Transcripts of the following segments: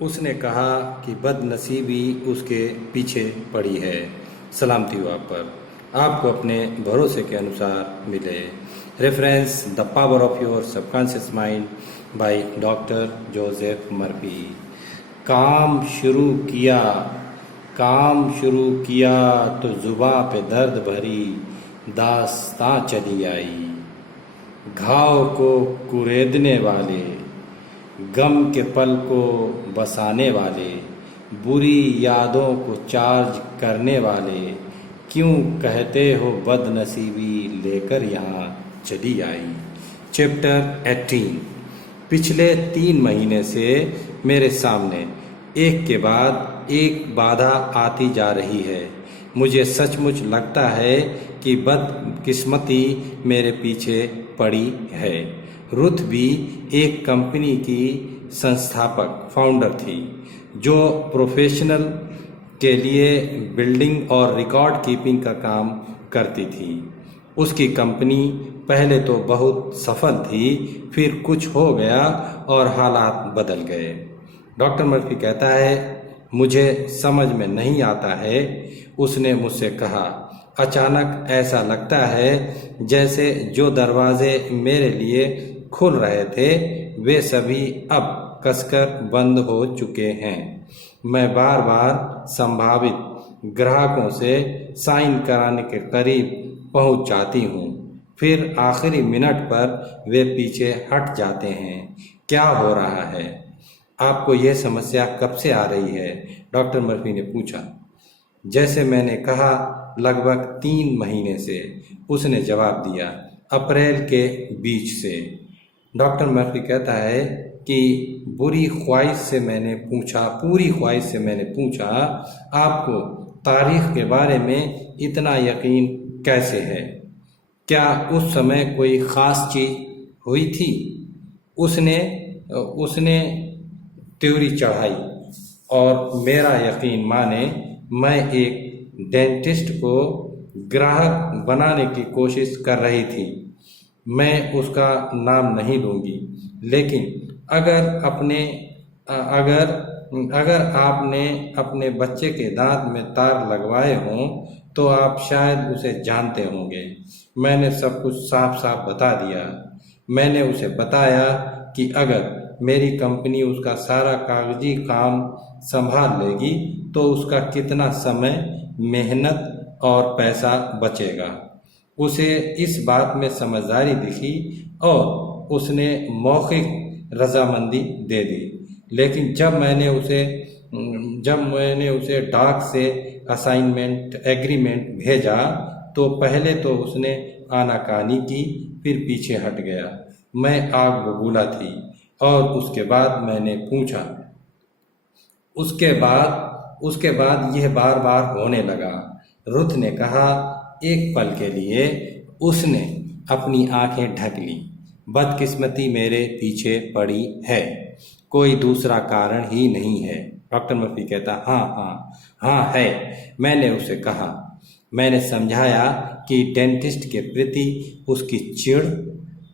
उसने कहा कि बदनसीबी उसके पीछे पड़ी है। सलामती हो आप पर, आपको अपने भरोसे के अनुसार मिले। Reference the power of your subconscious mind by doctor Joseph Murphy. काम शुरू किया काम शुरू किया तो जुबां पे दर्द भरी दास्तां चली आई। घाव को कुरेदने वाले, गम के पल को बसाने वाले, बुरी यादों को चार्ज करने वाले, क्यों कहते हो बदनसीबी लेकर यहाँ चली आई। चैप्टर 18। पिछले 3 महीने से मेरे सामने एक के बाद एक बाधा आती जा रही है। मुझे सचमुच लगता है कि बदकिस्मती मेरे पीछे पड़ी है। रुथ भी एक कंपनी की फाउंडर थी, जो प्रोफेशनल के लिए बिल्डिंग और रिकॉर्ड कीपिंग का काम करती थी। उसकी कंपनी पहले तो बहुत सफल थी, फिर कुछ हो गया और हालात बदल गए। डॉक्टर मर्फी कहता है, मुझे समझ में नहीं आता है। उसने मुझसे कहा, अचानक ऐसा लगता है जैसे जो दरवाजे मेरे लिए खुल रहे थे वे सभी अब कसकर बंद हो चुके हैं। मैं बार बार संभावित ग्राहकों से साइन कराने के करीब पहुंच जाती हूं, फिर आखिरी मिनट पर वे पीछे हट जाते हैं। क्या हो रहा है? आपको यह समस्या कब से आ रही है? डॉक्टर मर्फी ने पूछा। जैसे मैंने कहा, लगभग 3 महीने से, उसने जवाब दिया। अप्रैल के बीच से। डॉक्टर मर्फी कहता है कि पूरी ख्वाहिश से मैंने पूछा, आपको तारीख के बारे में इतना यकीन कैसे है? क्या उस समय कोई ख़ास चीज़ हुई थी? उसने त्योरी चढ़ाई और मेरा यकीन माने, मैं एक डेंटिस्ट को ग्राहक बनाने की कोशिश कर रही थी। मैं उसका नाम नहीं लूँगी, लेकिन अगर आपने अपने बच्चे के दांत में तार लगवाए हों तो आप शायद उसे जानते होंगे। मैंने सब कुछ साफ साफ बता दिया। मैंने उसे बताया कि अगर मेरी कंपनी उसका सारा कागजी काम संभाल लेगी तो उसका कितना समय, मेहनत और पैसा बचेगा। उसे इस बात में समझदारी दिखी और उसने मौखिक रजामंदी दे दी। लेकिन जब मैंने उसे डाक से असाइनमेंट एग्रीमेंट भेजा तो पहले तो उसने आनाकानी की, फिर पीछे हट गया। मैं आग बबूला थी और उसके बाद मैंने पूछा। उसके बाद यह बार बार होने लगा। रुथ ने कहा, एक पल के लिए उसने अपनी आंखें ढक ली। बदकिस्मती मेरे पीछे पड़ी है, कोई दूसरा कारण ही नहीं है। डॉक्टर मर्फी कहता, हाँ है। मैंने उसे कहा। मैंने समझाया कि डेंटिस्ट के प्रति उसकी चिढ़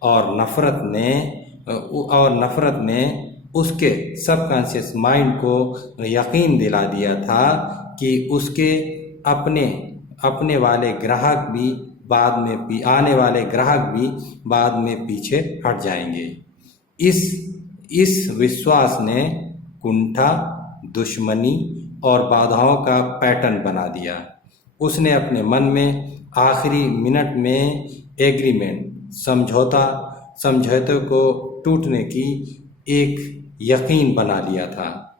और नफरत ने उसके सबकॉन्शियस माइंड को यकीन दिला दिया था कि उसके आने वाले ग्राहक भी बाद में पीछे हट जाएंगे। इस विश्वास ने कुंठा, दुश्मनी और बाधाओं का पैटर्न बना दिया। उसने अपने मन में आखिरी मिनट में समझौते को टूटने की एक यकीन बना लिया था।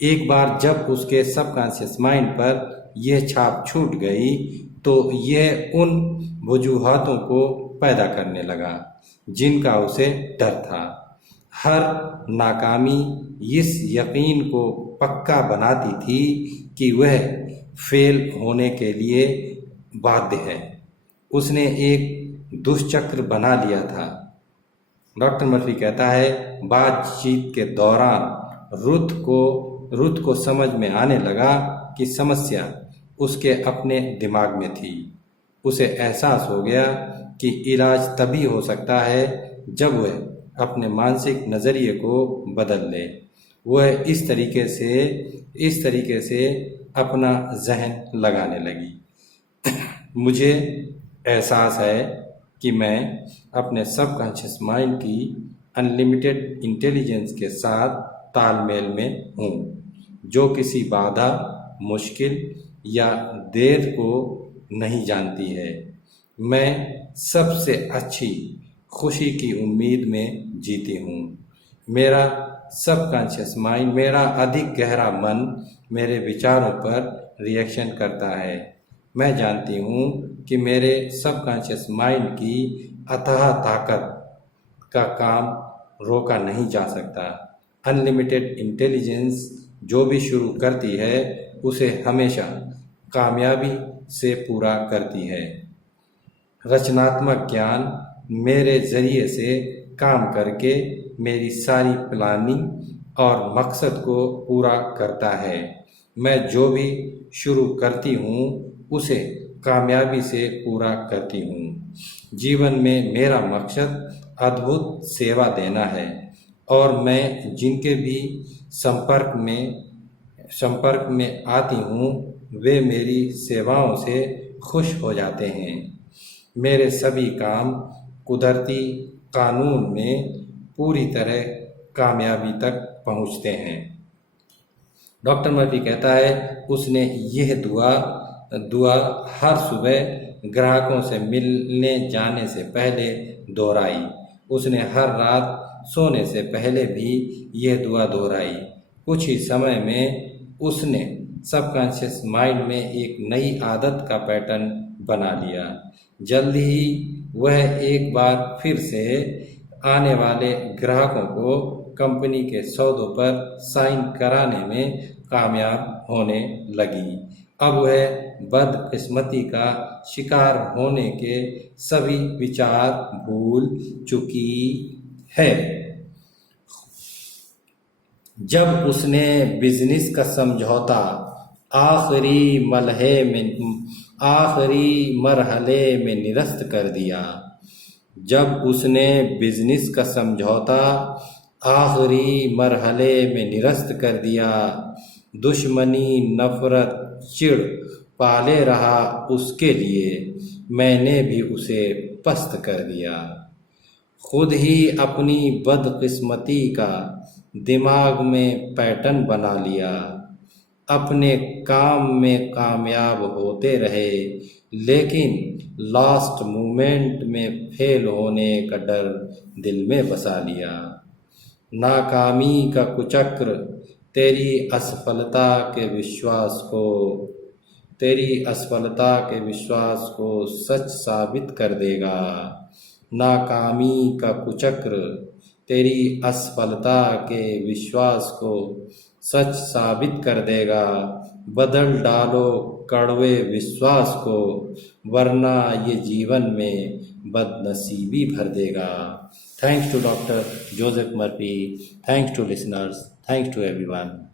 एक बार जब उसके सबकॉन्शियस माइंड पर यह छाप छूट गई तो यह उन वजूहातों को पैदा करने लगा जिनका उसे डर था। हर नाकामी इस यकीन को पक्का बनाती थी कि वह फेल होने के लिए बाध्य है। उसने एक दुष्चक्र बना लिया था। डॉक्टर मर्फी कहता है, बातचीत के दौरान रुथ को समझ में आने लगा कि समस्या उसके अपने दिमाग में थी। उसे एहसास हो गया कि इलाज तभी हो सकता है जब वह अपने मानसिक नज़रिए को बदल ले। वह इस तरीके से अपना जहन लगाने लगी। मुझे एहसास है कि मैं अपने सबकॉन्शियस माइंड की अनलिमिटेड इंटेलिजेंस के साथ तालमेल में हूँ, जो किसी बाधा, मुश्किल या देर को नहीं जानती है। मैं सबसे अच्छी खुशी की उम्मीद में जीती हूँ। मेरा सबकॉन्शियस माइंड, मेरा अधिक गहरा मन मेरे विचारों पर रिएक्शन करता है। मैं जानती हूँ कि मेरे सबकॉन्शियस माइंड की अथाह ताकत का काम रोका नहीं जा सकता। अनलिमिटेड इंटेलिजेंस जो भी शुरू करती है उसे हमेशा कामयाबी से पूरा करती है। रचनात्मक ज्ञान मेरे ज़रिए से काम करके मेरी सारी प्लानिंग और मकसद को पूरा करता है। मैं जो भी शुरू करती हूँ उसे कामयाबी से पूरा करती हूँ। जीवन में मेरा मकसद अद्भुत सेवा देना है और मैं जिनके भी संपर्क में आती हूँ वे मेरी सेवाओं से खुश हो जाते हैं। मेरे सभी काम कुदरती कानून में पूरी तरह कामयाबी तक पहुँचते हैं। डॉक्टर मर्फी कहता है उसने यह दुआ हर सुबह ग्राहकों से मिलने जाने से पहले दोहराई। उसने हर रात सोने से पहले भी यह दुआ दोहराई। कुछ ही समय में उसने सबकॉन्शियस माइंड में एक नई आदत का पैटर्न बना लिया। जल्द ही वह एक बार फिर से आने वाले ग्राहकों को कंपनी के सौदों पर साइन कराने में कामयाब होने लगी। अब वह बदकिस्मती का शिकार होने के सभी विचार भूल चुकी है। जब उसने बिजनेस का समझौता आखिरी मरहले में निरस्त कर दिया। जब उसने बिजनेस का समझौता आखिरी मरहले में निरस्त कर दिया, दुश्मनी, नफरत, चिढ़ पाले रहा उसके लिए, मैंने भी उसे पस्त कर दिया। खुद ही अपनी बदकिस्मती का दिमाग में पैटर्न बना लिया। अपने काम में कामयाब होते रहे लेकिन लास्ट मोमेंट में फेल होने का डर दिल में बसा लिया। नाकामी का कुचक्र तेरी असफलता के विश्वास को सच साबित कर देगा। नाकामी का कुचक्र तेरी असफलता के विश्वास को सच साबित कर देगा। बदल डालो कड़वे विश्वास को, वरना ये जीवन में बदनसीबी भर देगा। Thanks to Dr. Joseph Murphy. Thanks to listeners. Thanks to everyone.